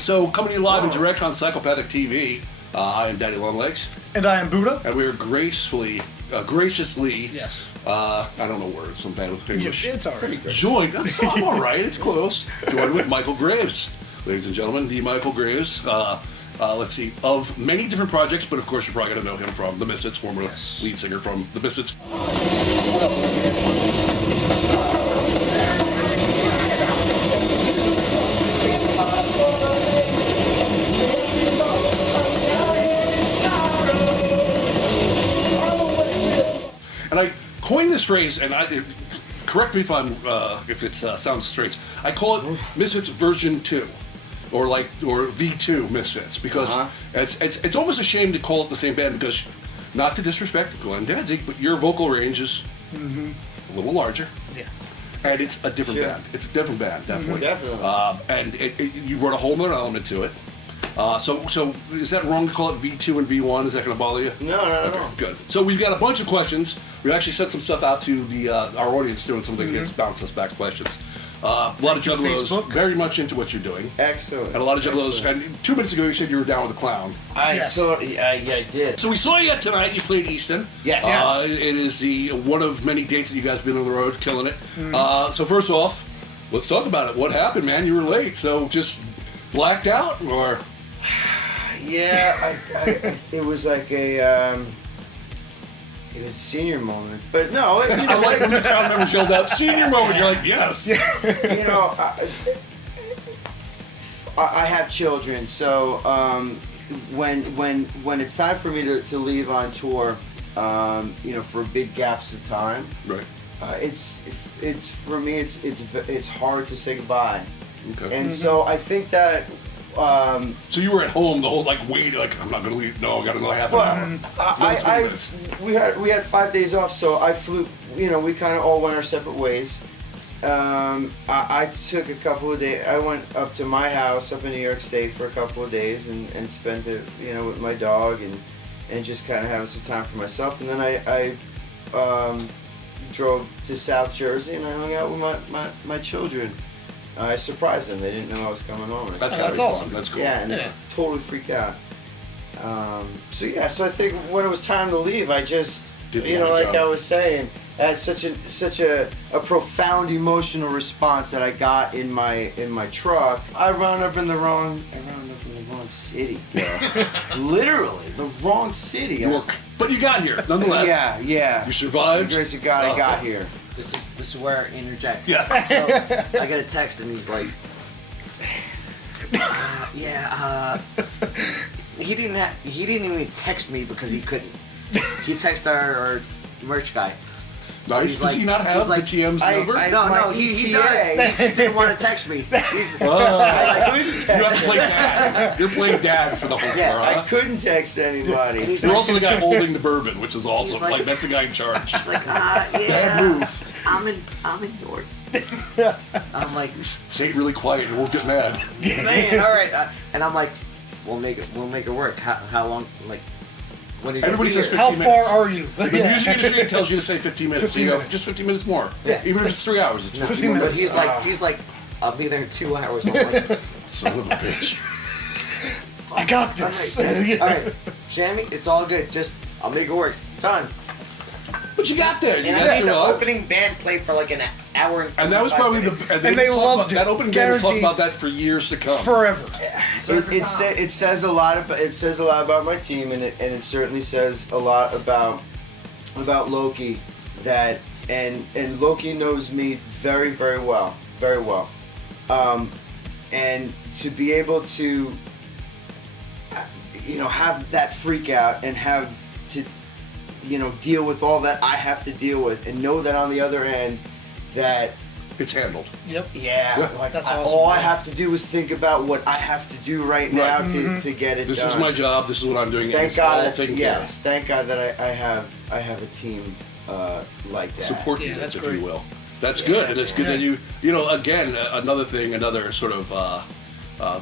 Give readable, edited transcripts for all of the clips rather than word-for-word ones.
right, so coming to you live and direct on Psychopathic TV, I am Daddy Longlegs. And I am Buddha. And we are graciously, Yes. I don't know words, I'm bad with English. It's alright. Joined, I'm alright, it's close. Joined with Michale Graves. Ladies and gentlemen, the Michale Graves, let's see, of many different projects, but of course you're probably going to know him from the Misfits, former lead singer from the Misfits. And I coined this phrase, and correct me if it sounds strange. I call it Misfits version 2, or V2 Misfits, because it's almost a shame to call it the same band, because not to disrespect Glenn Danzig, but your vocal range is a little larger. Yeah. And it's a different band. It's a different band, definitely. Definitely. And you brought a whole other element to it. So is that wrong to call it V2 and V1? Is that going to bother you? No, not at all. Good. So we've got a bunch of questions. We actually sent some stuff out to the our audience doing something that's bounced us back questions. A lot of juggalos, very much into what you're doing. Excellent. And a lot of juggalos. And 2 minutes ago you said you were down with the clown. I did. So we saw you tonight. You played Easton. Yes. It is one of many dates that you guys have been on the road, killing it. So first off, let's talk about it. What happened, man? You were late. So just blacked out, or? Yeah, it was like it was a senior moment, but no. I like when the crowd members yelled out, "Senior moment!" You're like, "Yes." You know, I have children, so when it's time for me to leave on tour, you know, for big gaps of time, right? It's for me, it's hard to say goodbye, Okay. and so I think that. So you were at home the whole wait, I'm not gonna leave. No, I got another half an hour. We had 5 days off, so I flew. You know, we kind of all went our separate ways. I took a couple of days. I went up to my house up in New York State for a couple of days and spent it, you know, with my dog and just kind of having some time for myself. And then I drove to South Jersey and I hung out with my children. I surprised them. They didn't know I was coming home. That's awesome. That's cool. Yeah, and they totally freaked out. So I think when it was time to leave, I just, I was saying, I had such a profound emotional response that I got in my truck. I wound up in the wrong city. Yeah. Literally, the wrong city. York. But you got here, nonetheless. Yeah. You survived. By the grace of God, I got here. This is where I interject. Yeah. So I get a text and he's like, he didn't even text me because he couldn't. He texted our merch guy. Nice. Does he not have the TM's number? No, he does. He just didn't want to text me. You have to play dad. You're playing dad for the whole tour, huh? I couldn't text anybody. You're also the guy holding the bourbon, which is awesome. That's the guy in charge. He's like, Bad move. I'm in York. I'm like, say it really quiet, you won't get mad. Man, all right. And I'm like, we'll make it work. How long? Like, when are you everybody says 15 How minutes. far are you? The music industry tells you to say 15 minutes. 15 so you minutes. Go, just 15 minutes more. Yeah. Even if it's 3 hours, it's 15 minutes. But he's like, I'll be there in 2 hours. I'm like, son of a bitch. I got this. All right, Sammy, it's all good. Just I'll make it work. Done. But you got there. You And got I made the through opening band played for like an hour and that was probably minutes. the. And they loved it. That opening band will talk about that for years to come. Forever. It says a lot about my team, and it certainly says a lot about Loki. That and Loki knows me very, very well, and to be able to, have that freak out and have to, deal with all that I have to deal with, and know that on the other end, that it's handled. Yep. Yeah, that's awesome. All I have to do is think about what I have to do right now to get it done. This is my job. This is what I'm doing. Thank God. All taken care of. Thank God that I have a team like that. Support you, that's if great. you will. That's good, and it's good that you again, another sort of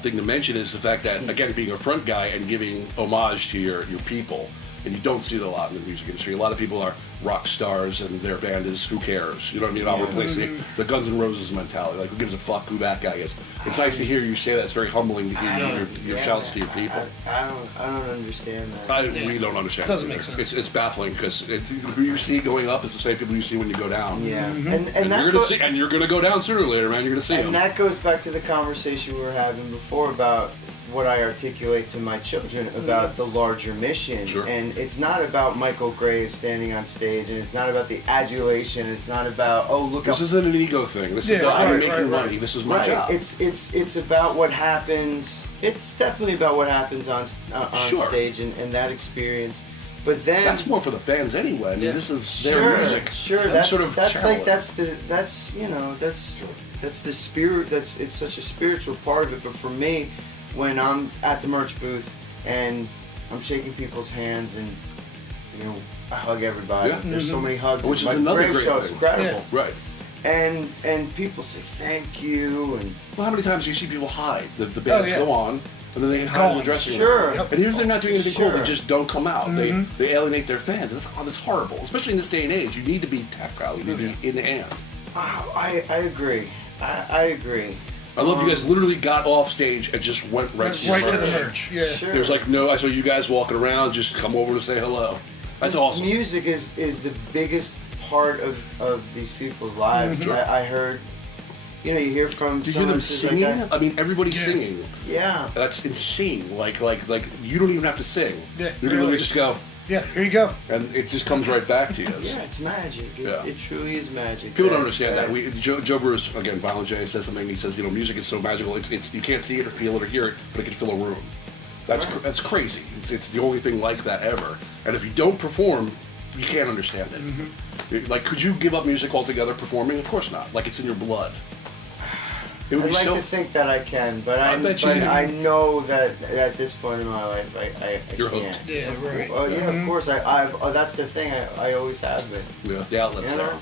thing to mention is the fact that, again, being a front guy and giving homage to your people, and you don't see it a lot in the music industry. A lot of people are rock stars, and their band is who cares? You know what I mean? I'll replace the Guns N' Roses mentality. Like, who gives a fuck who that guy is? It's nice to hear you say that. It's very humbling to hear your shouts to your people. I don't understand that. We don't understand. Doesn't it make sense. It's baffling because who you see going up is the same people you see when you go down. Yeah, And you're gonna go down sooner or later, man. You're gonna see them. And that goes back to the conversation we were having before about what I articulate to my children about the larger mission. Sure. And it's not about Michale Graves standing on stage, and it's not about the adulation. It's not about, oh, look. This isn't an ego thing. This is I'm making money. This is my job. It's about what happens. It's definitely about what happens on stage and that experience. But then that's more for the fans anyway. I mean, this is their music. Sure, that's sort of that's shallow. that's the spirit. It's such a spiritual part of it. But for me, when I'm at the merch booth and I'm shaking people's hands and I hug everybody. Yeah. There's so many hugs. Which is my another Grave great show is thing. incredible. Yeah. Right. And people say thank you and. Well, how many times do you see people hide? The bands go on, and then they hide in the dressing room. Sure. And even if they're not doing anything cool, they just don't come out. They alienate their fans. That's horrible. Especially in this day and age. You need to be tactile. You need to be in the hand. Wow, I agree. I agree. I love you guys literally got off stage and just went right to the merch. Yeah. Sure. There's like I saw you guys walking around, just come over to say hello. That's awesome. Music is the biggest part of these people's lives. Sure. I heard, you hear from Do you hear them singing? Like I mean, everybody's singing. Yeah. That's insane. Like you don't even have to sing. Yeah, You can literally just go. Yeah, here you go. And it just comes right back to you. Yeah, it's magic. It truly is magic. People don't understand that. Joe Bruce, again, Violent J, says something. He says, music is so magical. It's you can't see it or feel it or hear it, but it can fill a room. That's crazy. It's the only thing like that ever. And if you don't perform, you can't understand it. Like, could you give up music altogether performing? Of course not. Like, it's in your blood. It would I'd be like so... to think that I can, but I know that at this point in my life, I You're can't. hooked. Yeah, right. Oh yeah, of course. That's the thing. I always have been. Yeah, the outlet's there.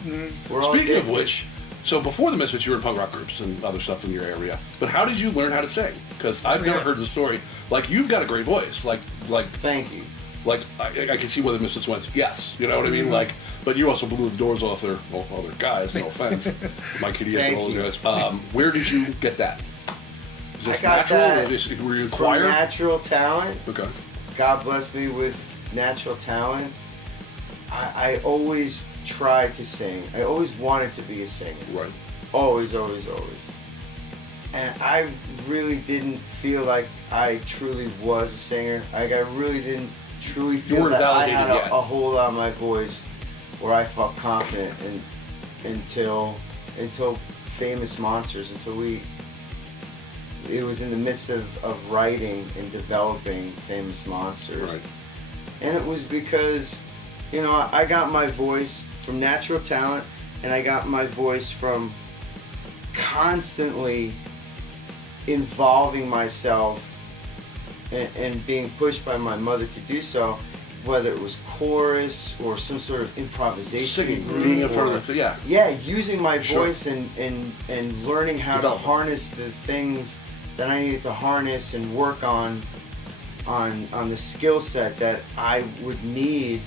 We're all Speaking of addicted. which, so before the Misfits, you were in punk rock groups and other stuff in your area. But how did you learn how to sing? Because I've never heard the story. Like, you've got a great voice. Like. Thank you. Like, I can see where the Misfits went. Yes, you know what I mean. Like, but you also blew the doors off their other guys. No offense, Mike Hideous and all those guys. Where did you get that? Is this natural? Or were you From acquired? natural talent. Okay. God bless me with natural talent. I always tried to sing. I always wanted to be a singer. Right. Always. And I really didn't feel like I truly was a singer. Like, I really didn't truly feel that I had a hold on my voice where I felt confident until Famous Monsters, it was in the midst of writing and developing Famous Monsters. Right. And it was because, I got my voice from natural talent, and I got my voice from constantly involving myself and being pushed by my mother to do so, whether it was chorus or some sort of improvisation. Singing, being in front of the Yeah, using my voice and learning how to harness the things that I needed to harness and work on the skill set that I would need,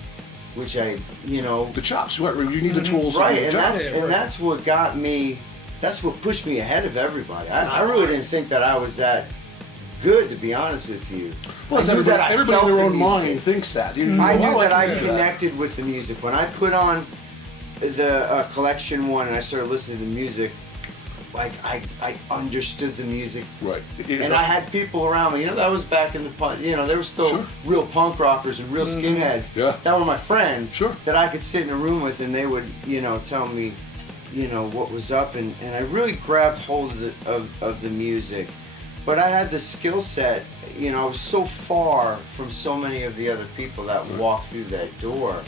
which the chops. Right, you need the tools. Right, and that's what got me. That's what pushed me ahead of everybody. I really didn't think that I was that good, to be honest with you. Well, everybody in their own mind thinks that. I knew that I connected with the music. When I put on the collection one and I started listening to the music, like I understood the music. Right. And I had people around me. That was back in the punk. There were still real punk rockers and real skinheads. Yeah. That were my friends. Sure. That I could sit in a room with, and they would, tell me, what was up, and I really grabbed hold of the music. But I had the skill set, I was so far from so many of the other people that walked through that door.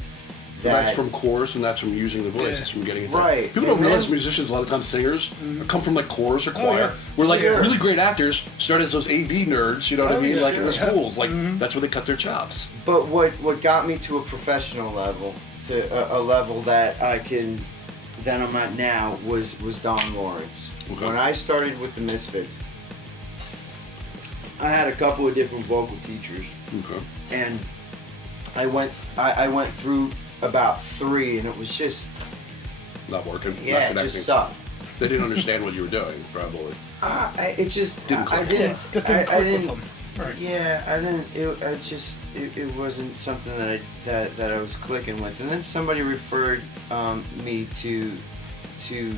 That's from chorus, and that's from using the voice. It's from getting it there. Right. People don't realize musicians, a lot of times singers, come from like chorus or choir. Where like really great actors start as those AV nerds, you know what I mean? Like in the schools. Like that's where they cut their chops. But what got me to a professional level, to a level that I'm at now, was Don Lawrence. Okay. When I started with the Misfits, I had a couple of different vocal teachers. Okay. And I went through about 3, and it was just Not working. yeah, not it connecting. just sucked. They didn't understand what you were doing, probably. It just Didn't click. I didn't Just didn't I click didn't, with them. Right. Yeah, I didn't. It wasn't something that I was clicking with. And then somebody referred me to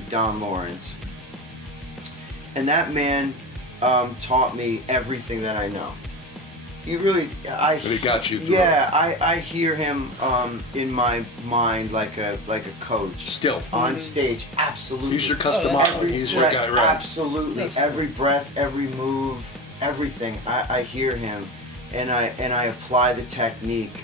Don Lawrence, and that man taught me everything that I know. He really, And he got you through yeah, I hear him in my mind like a coach. Still. On stage, absolutely. He's your custom that's model. cool. He's your guy, right? Absolutely. That's cool. Every breath, every move, everything. I hear him, and I apply the technique.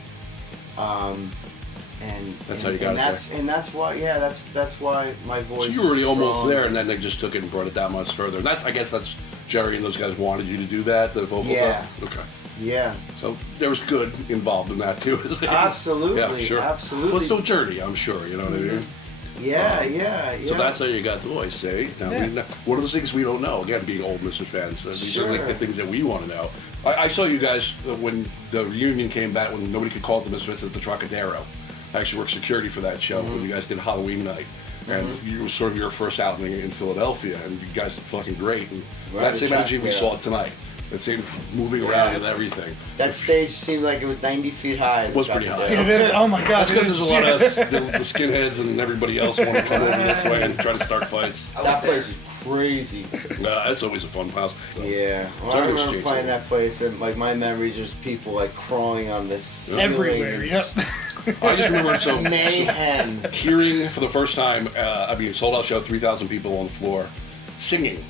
And That's how you got it there. And that's why, yeah, that's why my So voice. you were already is almost strong. there, and then they just took it and brought it that much further. And I guess that's Jerry and those guys wanted you to do that, the vocal Yeah. stuff? Okay. Yeah. So there was good involved in that, too. Absolutely. Yeah, sure. Absolutely. Well, it's still journey, I'm sure, you know what I mean? Yeah. So that's how you got the voice, see? Now, Yeah. what are those things we don't know? Again, being old Misfits fans. These are like Sure. the things that we want to know. I saw you guys when the reunion came back, when nobody could call it the Misfits at the Trocadero. I actually worked security for that show when you guys did Halloween night. And it was sort of your first album in Philadelphia, and you guys did fucking great. And Right, that same the energy we Trocadero. saw tonight. That same moving around and everything. That stage seemed like it was 90 feet high. It was pretty high. Yeah, oh my God. That's because there's a lot Yeah. of the skinheads and everybody else want to come over this way and try to start fights. That place was crazy. That's always a fun house. So. Yeah. Well, So I it was remember changing. playing that place, and like my memories, there's people like crawling on this ceiling. Everywhere, yep. I just remember so Mayhem. hearing for the first time, sold out show, 3,000 people on the floor, singing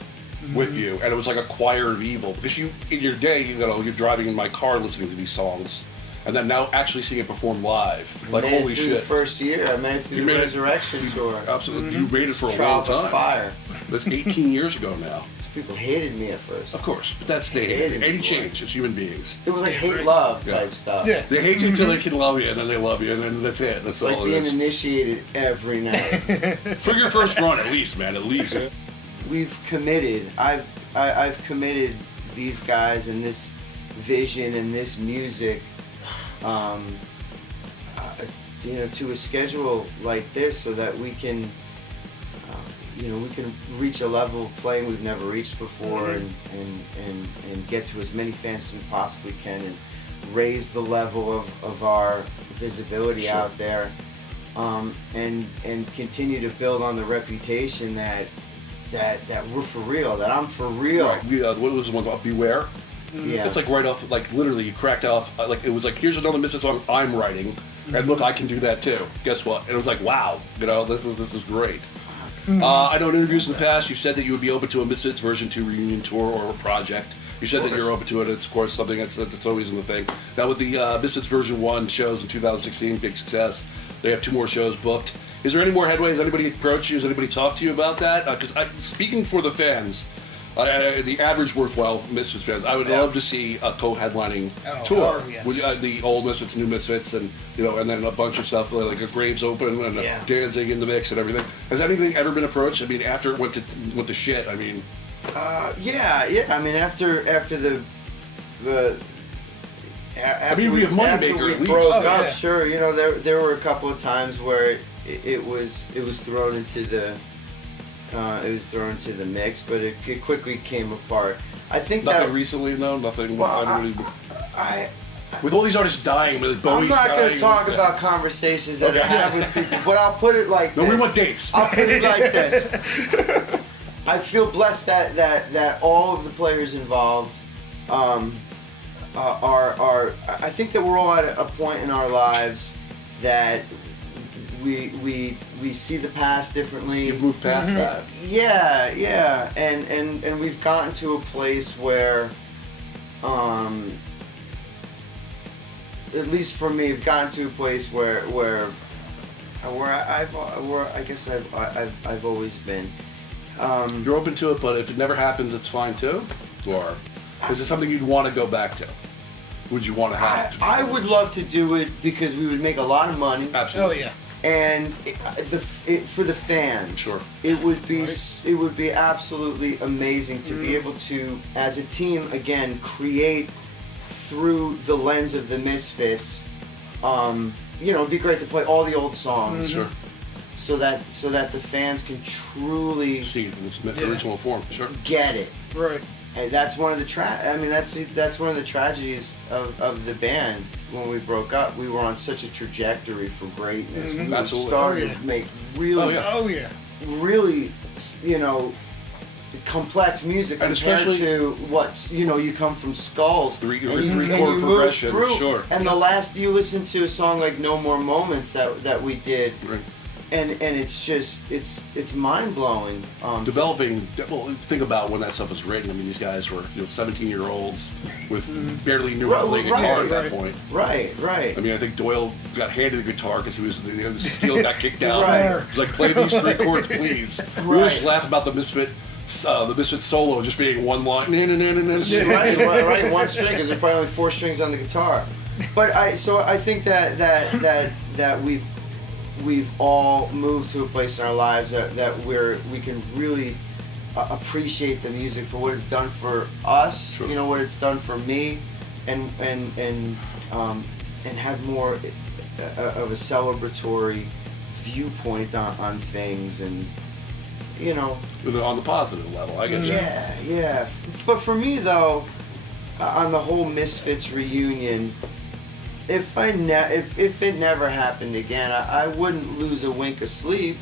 with you, and it was like a choir of evil. Because you, in your day, you're driving in my car listening to these songs, and then now actually seeing it perform live. Like, Made it holy through shit. the first year. I made it through You the made it- Resurrection tour. Absolutely. You made it for a Trial long for time. Fire. That's 18 years ago now. People hated me at first. Of course, but that's the Hated any me. change. It's human beings. It was like hate-love Yeah. type stuff. Yeah. They hate you until they can love you, and then they love you, and then that's it. That's It's like all it being is. initiated every night. For your first run, at least, man, at least. We've committed. I've committed these guys and this vision and this music, to a schedule like this, so that we can, we can reach a level of playing we've never reached before, and get to as many fans as we possibly can, and raise the level of our visibility Sure. out there, and continue to build on the reputation that we're for real, that I'm for real. Right. What was the one called? Beware? Yeah. It's like right off, like literally you cracked off, like it was like, here's another Misfits song I'm writing, and look, I can do that too. Guess what? And it was like, wow, this is great. I know in interviews in the past, you said that you would be open to a Misfits version 2 reunion tour or a project. You said that you're open to it. It's, of course, something that's always in the thing. Now, with the Misfits version 1 shows in 2016, big success, they have 2 more shows booked. Is there any more headway? Has anybody approached you? Has anybody talked to you about that? Because speaking for the fans, the average worthwhile Misfits fans, I would love to see a co-headlining tour yes. with the old Misfits, new Misfits, and and then a bunch of stuff like a Graves Open and Yeah. Danzig in the mix and everything. Has anything ever been approached? I mean, after it went to shit. I mean, Yeah. I mean, after the after we have Moneymaker after we at least. broke Oh, up, yeah. sure. There were a couple of times where it was thrown into the mix, but it quickly came apart. I think nothing that recently, no, nothing. Well, I with all these artists dying, with I'm Bowie's not going dying, to talk yeah. about conversations that Okay. I have with people, but I'll put it like No, this. we want dates. I'll put it like this. I feel blessed that all of the players involved are. I think that we're all at a point in our lives that we see the past differently. You've moved past that. Yeah, and we've gotten to a place where, at least for me, we've gotten to a place where I guess I've always been. You're open to it, but if it never happens, it's fine too? Or is it something you'd want to go back to? Would you want to have to? I would love to do it because we would make a lot of money. Oh, Absolutely. yeah. And for the fans, Sure. it would be absolutely amazing to be able to, as a team, again, create through the lens of the Misfits, you know, it'd be great to play all the old songs. Sure. So that the fans can truly See it in its original form. Sure. get it. Right. And that's one of the that's one of the tragedies of the band. When we broke up, we were on such a trajectory for greatness. We were Absolutely. starting to make really, Oh yeah. really, you know, complex music And compared especially- to what's, you know, you come from Skulls. Three and you chord move progression. through. Sure. And the last you listen to a song like No More Moments that we did, Right. and it's just it's mind blowing. Developing. Well, think about when that stuff was written. I mean, these guys were 17-year-olds with barely knew how to play guitar at that right. point. Right. I mean, I think Doyle got handed the guitar because he was the steel got kicked out. Right. He's like, play these 3 chords, please. We always Right. laugh about the Misfit solo just being one line. right, one string because there's probably only 4 strings on the guitar. But I think that we've all moved to a place in our lives that we can really appreciate the music for what it's done for us. Sure. You know, what it's done for me, and have more of a celebratory viewpoint on things, and you know. On the positive level, I guess. Yeah. But for me though, on the whole Misfits reunion, if it never happened again, I wouldn't lose a wink of sleep,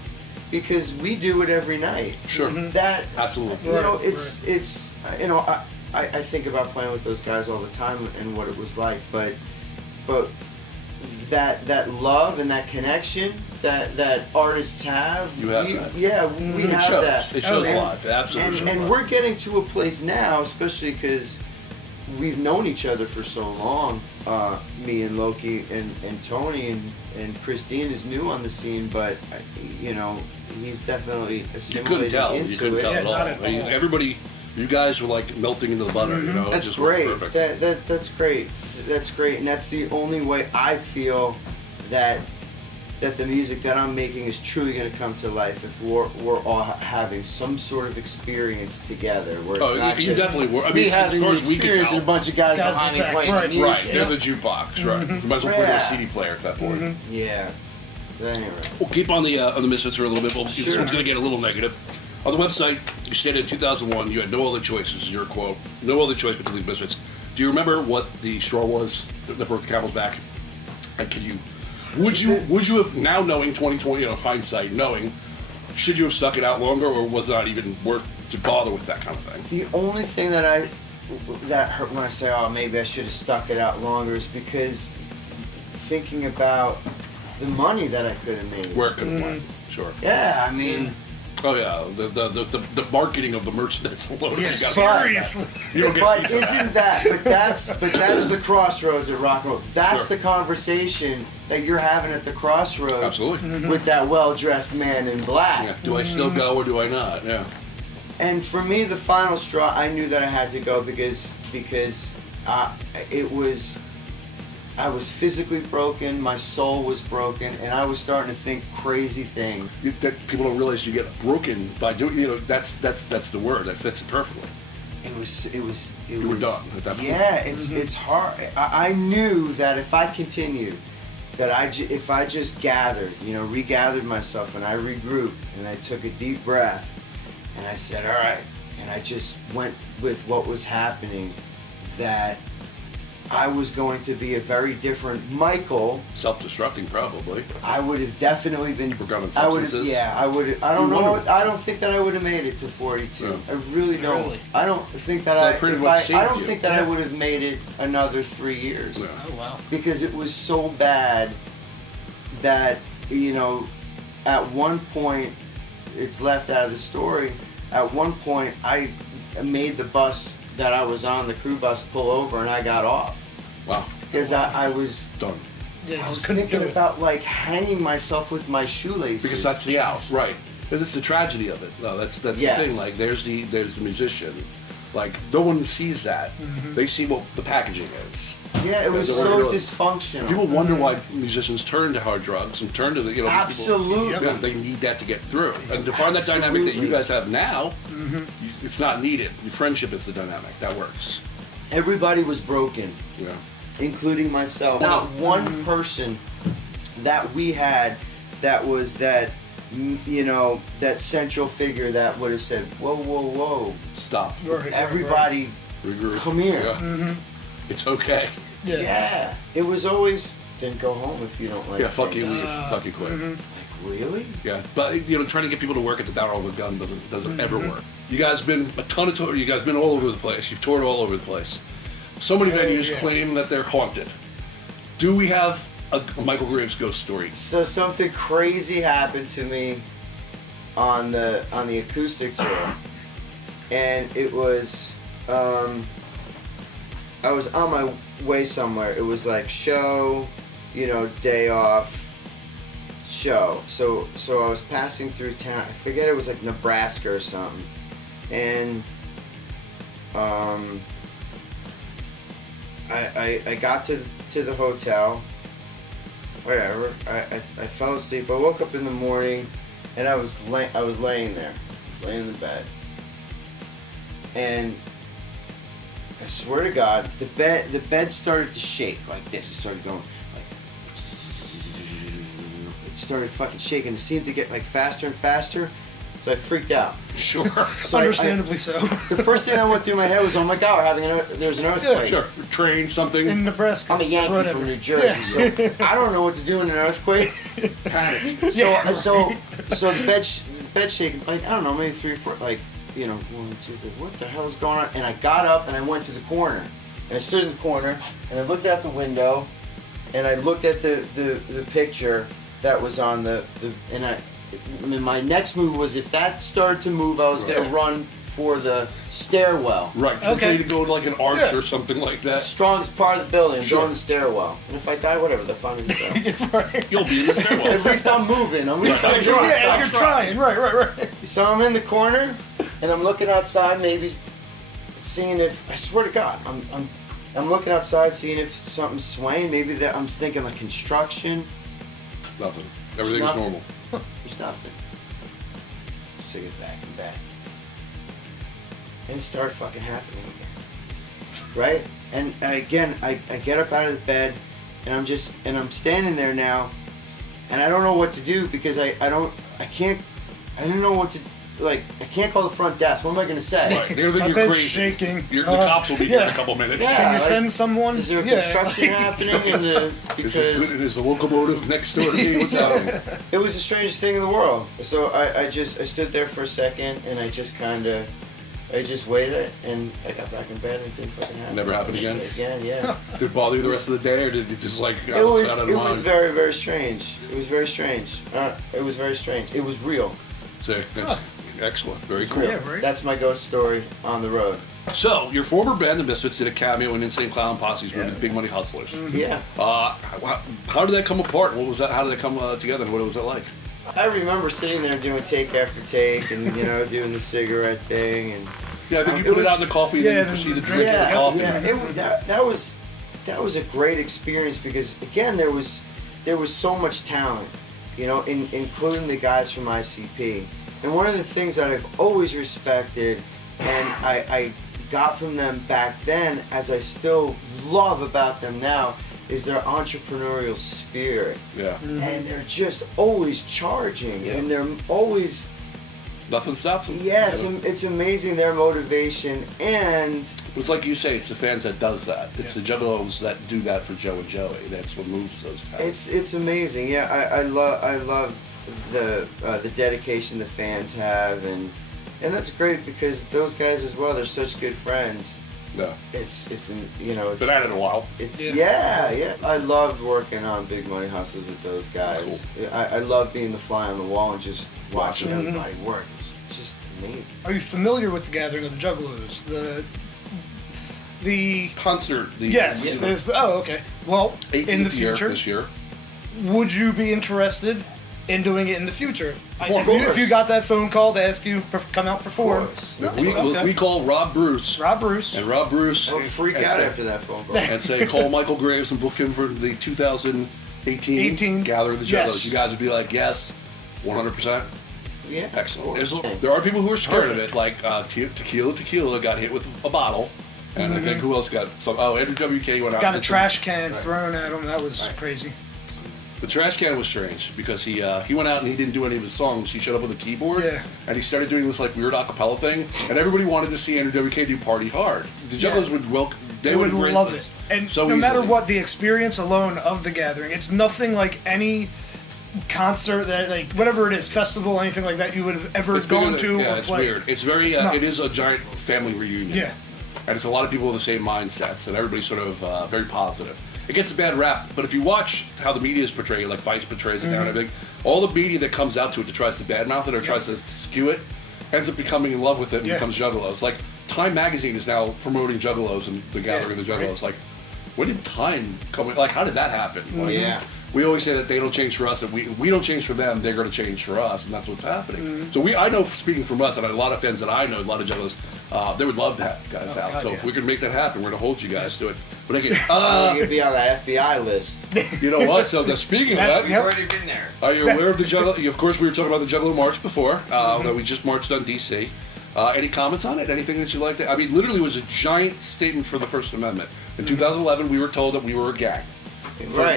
because we do it every night. Sure. That Absolutely. you know, it's you know, I think about playing with those guys all the time and what it was like, but that love and that connection that artists have, You have that. Yeah, we It have shows. that. It shows And- live. It absolutely shows and live. we're getting to a place now, especially because we've known each other for so long. Me and Loki and Tony and Christine is new on the scene, but you know, he's definitely You couldn't assimilated tell. You into couldn't it. tell Yeah, at all. not at I mean, all. everybody, you guys were like melting into the butter. You know, it That's just worked great. perfect. That's great. That's great, and that's the only way I feel that the music that I'm making is truly going to come to life if we're all having some sort of experience together. Where it's Oh, not you just definitely were. I me mean, as having far the as we could experience and a tell. bunch of guys Guys behind in me the back, playing right. music. Right, they're the jukebox, right? You might as well put in a Yeah. CD player at that point. Yeah. Anyway. We'll keep on the Misfits for a little bit. But this Sure. one's going to get a little negative. On the website, you stated in 2001 you had no other choice. This is your quote. No other choice but to leave Misfits. Do you remember what the straw was that broke the camel's back? And can you? Would you have, now knowing 2020, hindsight, knowing, should you have stuck it out longer, or was it not even worth to bother with that kind of thing? The only thing that hurt when I say, oh, maybe I should have stuck it out longer, is because thinking about the money that I could have made. Where it could have went. Sure. Yeah, I mean, Oh yeah, the marketing of the merchandise alone. Yeah, you gotta- seriously. You don't get but a piece of that. isn't that? But that's the crossroads at rock and roll. That's Sure. the conversation that you're having at the crossroads. Absolutely. With that well-dressed man in black. Yeah. Do I still go or do I not? Yeah. And for me, the final straw, I knew that I had to go because I was physically broken, my soul was broken, and I was starting to think crazy things. That people don't realize you get broken by doing. That's the word. That fits it perfectly. It was. You were done at that point. Yeah, it's hard. I knew that if I continued, that if I just gathered, regathered myself, and I regrouped, and I took a deep breath, and I said, all right, and I just went with what was happening, that I was going to be a very different Michael. Self-destructing, probably. I would have definitely been. Work on I would. substances? Yeah, I would. I don't You know. wonder. I don't think that I would have made it to 42. Yeah. I really don't. Really? I don't think that So I. that pretty If much I saved don't you. think that I Yeah. would have made it another 3 years. Yeah. Oh wow. Because it was so bad that at one point, it's left out of the story. At one point, I made the bus that I was on, the crew bus, pull over, and I got off Wow. because I was. Done. Yeah, I just was couldn't do thinking it. about hanging myself with my shoelaces. Because that's the out, right? Because it's the tragedy of it. No, that's Yes. the thing. Like there's the musician. Like no one sees that. They see what the packaging is. Yeah, it was They're so really- dysfunctional. People wonder why musicians turn to hard drugs and turn to the these people- Absolutely. Yeah, they need that to get through. And to find that dynamic that you Absolutely. guys have now, it's not needed. Your friendship is the dynamic that works. Everybody was broken. Yeah. including myself. Not one person that we had that was that, you know, that central figure that would have said, whoa, whoa, whoa. Stop. Right, Everybody, Regroup. come here. Yeah. It's okay. Yeah. It was always, then go home if you don't like Yeah, fuck you, things. leave. Fuck you, quit. Like, really? Yeah, but you know, trying to get people to work at the barrel of a gun doesn't ever work. You guys been a ton of tour. You guys been all over the place. You've toured all over the place. So many venues claim that they're haunted. Do we have a Michael Graves ghost story? So something crazy happened to me on the acoustic tour, and it was I was on my way somewhere. It was like show, you know, day off, show. So I was passing through town. I forget, it was like Nebraska or something, and I got to the hotel. Whatever. I fell asleep. I woke up in the morning, and I was laying there, laying in the bed, and I swear to God, the bed started to shake like this. It started going like, it started fucking shaking. It seemed to get like faster and faster. So I freaked out. Sure. So Understandably so. The first thing that went through my head was, oh my God, there's an earthquake. Sure. Train something. In Nebraska. I'm a Yankee whatever. from New Jersey, so I don't know what to do in an earthquake. Panic. So the bed shaking, like, I don't know, maybe 3 or 4, like, you know, 1, 2, 3, what the hell is going on? And I got up and I went to the corner. And I stood in the corner and I looked out the window and I looked at the picture that was on I mean, my next move was, if that started to move, I was going to run for the stairwell. Right. So Okay. you to go to like an arch or something like that. Strongest part of the building, Sure. go in the stairwell. And if I die, whatever, they're fine with the Right. You'll be in the stairwell. At least I'm moving. At least I'm Right. trying. Yeah, you're trying. Right. So I'm in the corner, and I'm looking outside, maybe seeing if, I swear to God, I'm looking outside, seeing if something's swaying. Maybe that I'm thinking like construction. Nothing. Everything's Nothing. normal. There's nothing. So I get back and back. And it started fucking happening again. Right? And again, I get up out of the bed, and I'm standing there now, and I don't know what to do because I don't know what to, like, I can't call the front desk. What am I going to say? Right. They're My you're bed's crazy. shaking. The cops will be here in a couple minutes. Yeah. Can you like, send someone? Is there Yeah. construction happening in the, Is because the locomotive next door to me? What's happening? it was the strangest thing in the world. So I stood there for a second, and I just waited, and I got back in bed, and it didn't fucking happen. Never happened again? Again, yeah. Did it bother you the rest of the day, or did it just like It was out of mind? very, very strange. It was very strange. It was very strange. It was real. So, that's excellent. Very cool. Yeah, right. That's my ghost story on the road. So, your former band, the Misfits, did a cameo in Insane Clown Posse's movie, Big Money Hustlers. Mm-hmm. Yeah. How did that come apart? What was that? How did that come together? And what was that like? I remember sitting there doing take after take, and doing the cigarette thing, and Yeah, I think you it put was- it out in the coffee, yeah, and then you then proceeded to drink drink it. the coffee. That was a great experience because again there was so much talent, including the guys from ICP. And one of the things that I've always respected, and I got from them back then, as I still love about them now, is their entrepreneurial spirit. Yeah. And they're just always charging, and they're always, Nothing stops them. yeah, it's amazing their motivation, and It's like you say, it's the fans that does that. It's the juggalos that do that for Joe and Joey. That's what moves those guys. it's amazing. Yeah, I love the dedication the fans have, and that's great because those guys as well, they're such good friends. Yeah. It's Been at it a while. It's Yeah. yeah. I loved working on Big Money Hustlers with those guys. I love being the fly on the wall and just watching everybody work. It's just amazing. Are you familiar with the Gathering of the Juggalos? The Concert. yes. Yeah. there's oh, okay. Well, in the 18th year future, this year. would you be interested in doing it in the future? Of If you got that phone call to ask you to come out perform, If we call Rob Bruce, Rob Bruce. and Rob Bruce I'll freak and out say- after that phone call. and say, call Michael Graves and book him for the 2018 Gather of the Juggalos. Yes. You guys would be like, yes, 100%. Yeah. Excellent. There are people who are scared of it, like Tequila got hit with a bottle And I think who else got some? Oh, Andrew WK went out. Got and a did trash can thrown at him. That was crazy. The trash can was strange because he went out and he didn't do any of his songs. He showed up with a keyboard and he started doing this like weird acapella thing, and everybody wanted to see Andrew WK do "Party Hard." The Juggalos would welcome. They would love this it. And so no matter easily. what, the experience alone of the gathering, it's nothing like any concert that, like, whatever it is, festival, anything like that you would have ever It's bigger gone than- to yeah, or it's played. weird. It's very. It's nuts. It is a giant family reunion. Yeah. And it's a lot of people with the same mindsets, and everybody's sort of very positive. It gets a bad rap, but if you watch how the media is portrayed, like Vice portrays it now and everything, all the media that comes out to it that tries to badmouth it or tries to skew it ends up becoming in love with it and becomes Juggalos. Like, Time Magazine is now promoting Juggalos and the Gathering of the Juggalos. Like, when did Time come? Like, how did that happen? Like, we always say that they don't change for us, and we don't change for them. They're going to change for us, and that's what's happening. So I know, speaking from us, and a lot of fans that I know, a lot of Juggalos, they would love to have you guys out. God, so if we can make that happen, we're going to hold you guys to it. But again, You'd be on the FBI list. you know what? So speaking of that, We've already been there. are you aware of the Juggalo? Of course, we were talking about the Juggalo March before, that we just marched on DC. Any comments on it? Anything that you liked? I mean, literally, it was a giant statement for the First Amendment. In 2011, we were told that we were a gang.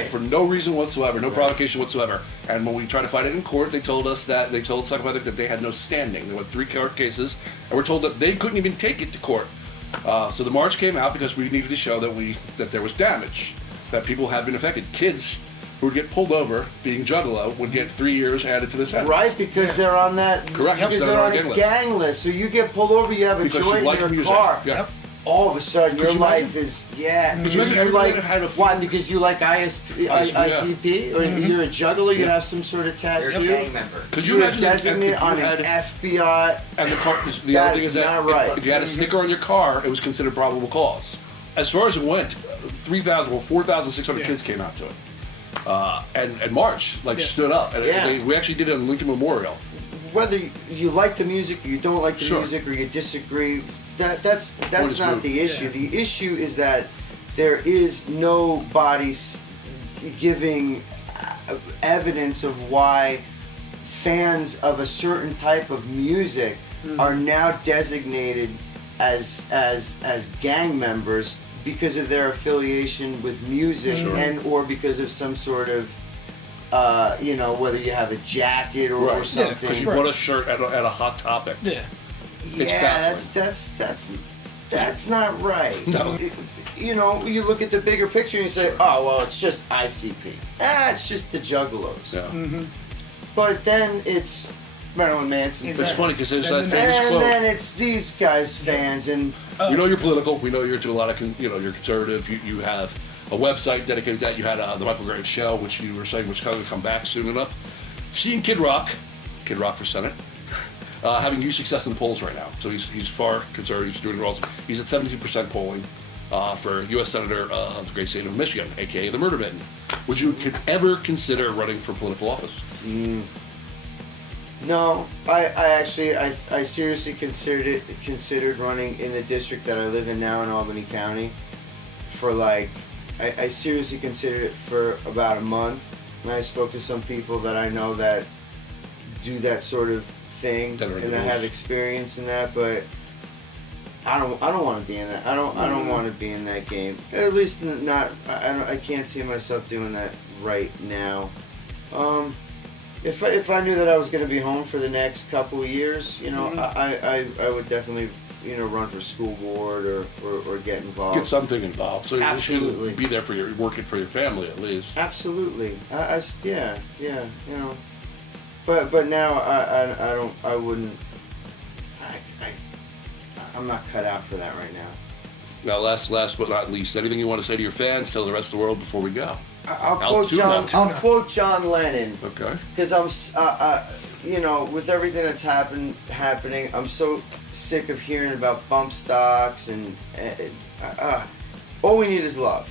For no reason whatsoever, no provocation whatsoever. And when we tried to fight it in court, they told Psychopathic that they had no standing. They went 3 court cases, and we're told that they couldn't even take it to court. So the march came out because we needed to show that there was damage, that people had been affected. Kids who would get pulled over being Juggalo would get 3 years added to the sentence. Right, because they're on that. Correct, Because they're they're on on a a gang gang list. So you get pulled over, you have a Because you joint like in your music. car. Yeah. All of a sudden, your you life imagine? is Could you imagine Because you everybody like that had a why? Because you like ICP, or you're a juggler. You have some sort of You're tattoo. a gang member. Could you You're imagine if you designated on had, an FBI. and the car, the That other thing is is that not right. if you had a sticker on your car, it was considered probable cause. As far as it went, 4,600 kids came out to it. And March, stood up. And we actually did it on Lincoln Memorial. Whether you like the music or you don't like the Sure. music or you disagree, that's is not moot. the issue. The issue is that there is nobody giving evidence of why fans of a certain type of music are now designated as gang members because of their affiliation with music and or because of some sort of whether you have a jacket or something. Because you bought a shirt at a Hot Topic. Yeah. Yeah, baffling. that's not right. No. You look at the bigger picture and you say, oh well, it's just ICP. It's just the Juggalos. Yeah. But then it's Marilyn Manson. It's fans. funny because there's that And famous quote. then it's these guys fans and We know you're political. We know you're into a lot of, you're conservative. You have a website dedicated to that. You had the Michale Graves show, which you were saying was going to come back soon enough. Seeing Kid Rock for Senate, having huge success in the polls right now. So he's far conservative. He's doing well. He's at 72% polling for U.S. Senator of the great state of Michigan, aka the Murder Mitten. Would you ever consider running for political office? No, I seriously considered running in the district that I live in now in Albany County for I seriously considered it for about a month, and I spoke to some people that I know that do that sort of thing and that have experience in that, but I don't want to be in that. I don't want to be in that game. At least not. I can't see myself doing that right now. If I knew that I was going to be home for the next couple of years, I would definitely run for school board or get involved. Get something involved, so Absolutely. you should be there for working for your family at least. Absolutely. Yeah. But now I wouldn't. I'm not cut out for that right now. Now, last but not least, anything you want to say to your fans, tell the rest of the world before we go? I'll quote John Lennon. Okay. Because with everything that's happening, I'm so sick of hearing about bump stocks and all we need is love.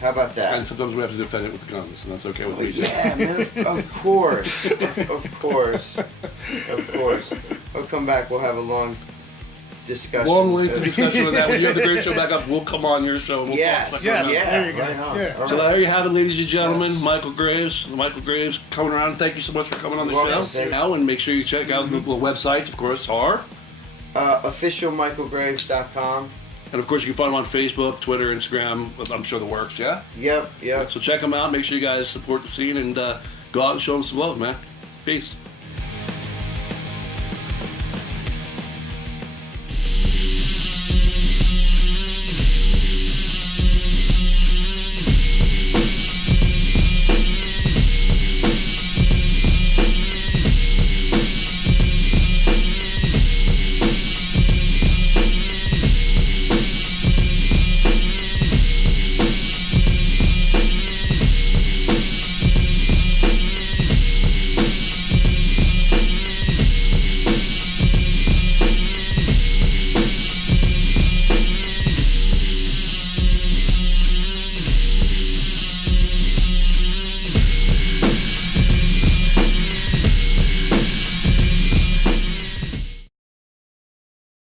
How about that? And sometimes we have to defend it with guns, and that's okay with me. Yeah, man. Of course. Of course. I'll come back. We'll have a long discussion. Long lengthy discussion on that. When you have the great show back up, we'll come on your show. And we'll talk about that. There you go. Right on. Yeah. So there you have it, ladies and gentlemen. Michale Graves coming around. Thank you so much for coming on the show. Now, and make sure you check out the websites, of course, are officialmichaelgraves.com And of course, you can find them on Facebook, Twitter, Instagram. I'm sure the works, yeah? Yep. So check them out. Make sure you guys support the scene and go out and show them some love, man. Peace.